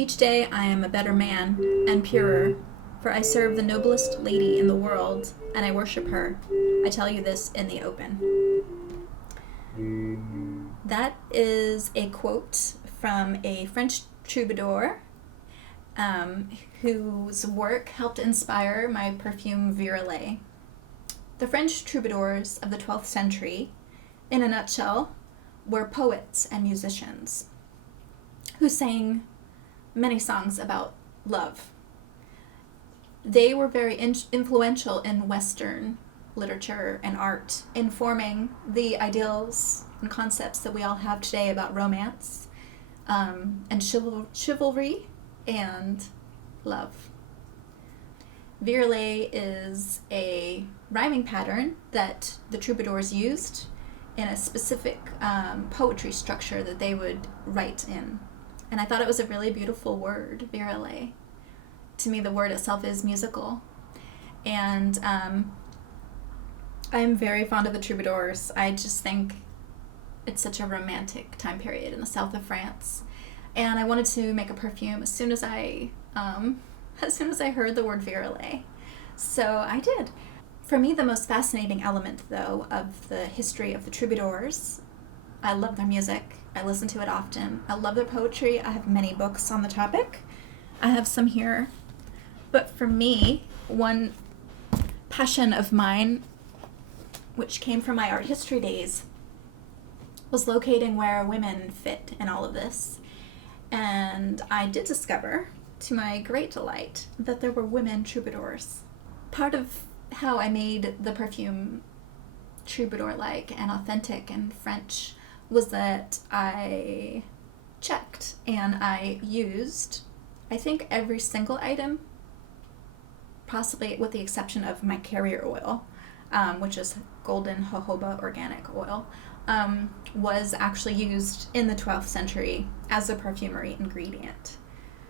Each day I am a better man and purer, for I serve the noblest lady in the world, and I worship her. I tell you this in the open. That is a quote from a French troubadour whose work helped inspire my perfume Virelai. The French troubadours of the 12th century, in a nutshell, were poets and musicians who sang many songs about love. They were very influential in Western literature and art in forming the ideals and concepts that we all have today about romance and chivalry and love. Virelai is a rhyming pattern that the troubadours used in a specific poetry structure that they would write in. And I thought it was a really beautiful word, Virelai. To me, the word itself is musical. And I'm very fond of the troubadours. I just think it's such a romantic time period in the south of France. And I wanted to make a perfume as soon as I heard the word Virelai. So I did. For me, the most fascinating element, though, of the history of the troubadours, I love their music. I listen to it often. I love their poetry. I have many books on the topic. I have some here. But for me, one passion of mine, which came from my art history days, was locating where women fit in all of this. And I did discover, to my great delight, that there were women troubadours. Part of how I made the perfume troubadour-like and authentic and French was that I checked and I used, I think, every single item, possibly with the exception of my carrier oil, which is golden jojoba organic oil, was actually used in the 12th century as a perfumery ingredient.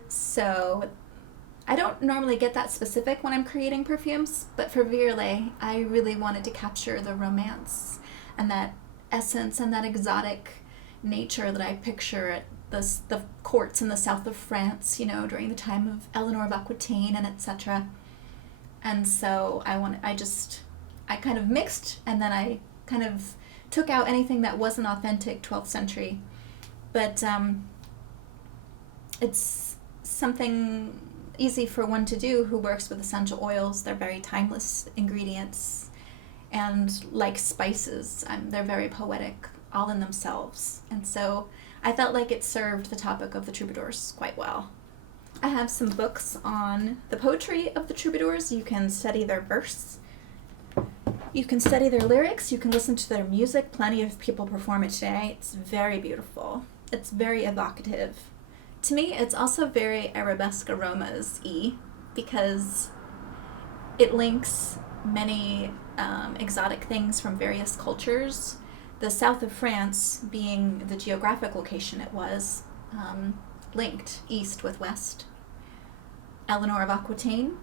So I don't normally get that specific when I'm creating perfumes, but for Virelai, I really wanted to capture the romance and that essence and that exotic nature that I picture at the courts in the south of France, during the time of Eleanor of Aquitaine and etc. And so I kind of mixed, and then I kind of took out anything that wasn't authentic 12th century. But it's something easy for one to do who works with essential oils. They're very timeless ingredients, and like spices, they're very poetic all in themselves. And so I felt like it served the topic of the troubadours quite well. I have some books on the poetry of the troubadours. You can study their verse, you can study their lyrics, you can listen to their music. Plenty of people perform it today. It's very beautiful. It's very evocative. To me, it's also very Arabesque Aromas-y, because it links many exotic things from various cultures. The south of France, being the geographic location it was, linked east with west. Eleanor of Aquitaine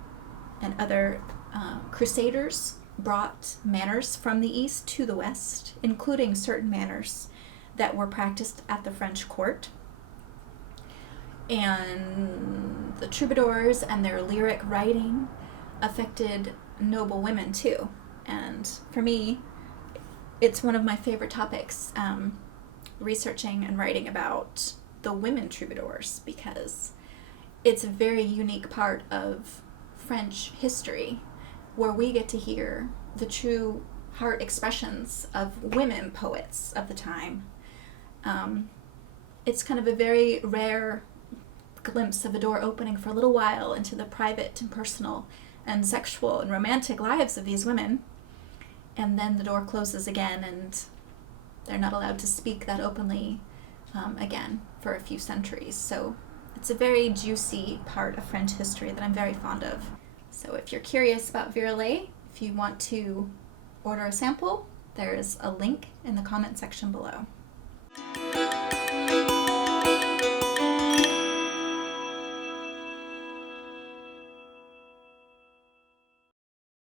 and other crusaders brought manners from the east to the west, including certain manners that were practiced at the French court. And the troubadours and their lyric writing affected noble women too. And for me, it's one of my favorite topics, researching and writing about the women troubadours, because it's a very unique part of French history where we get to hear the true heart expressions of women poets of the time. It's kind of a very rare glimpse of a door opening for a little while into the private and personal and sexual and romantic lives of these women, and then the door closes again and they're not allowed to speak that openly again for a few centuries. So it's a very juicy part of French history that I'm very fond of. So if you're curious about Virelai, if you want to order a sample, there's a link in the comment section below.